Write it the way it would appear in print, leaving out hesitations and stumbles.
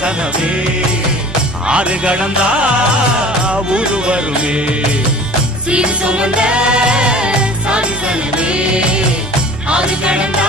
தரிசனமே ஆறு கடந்தா ஊரு வருமே சீர் சுமந்த சாதி சனமே ஆறு கடந்தா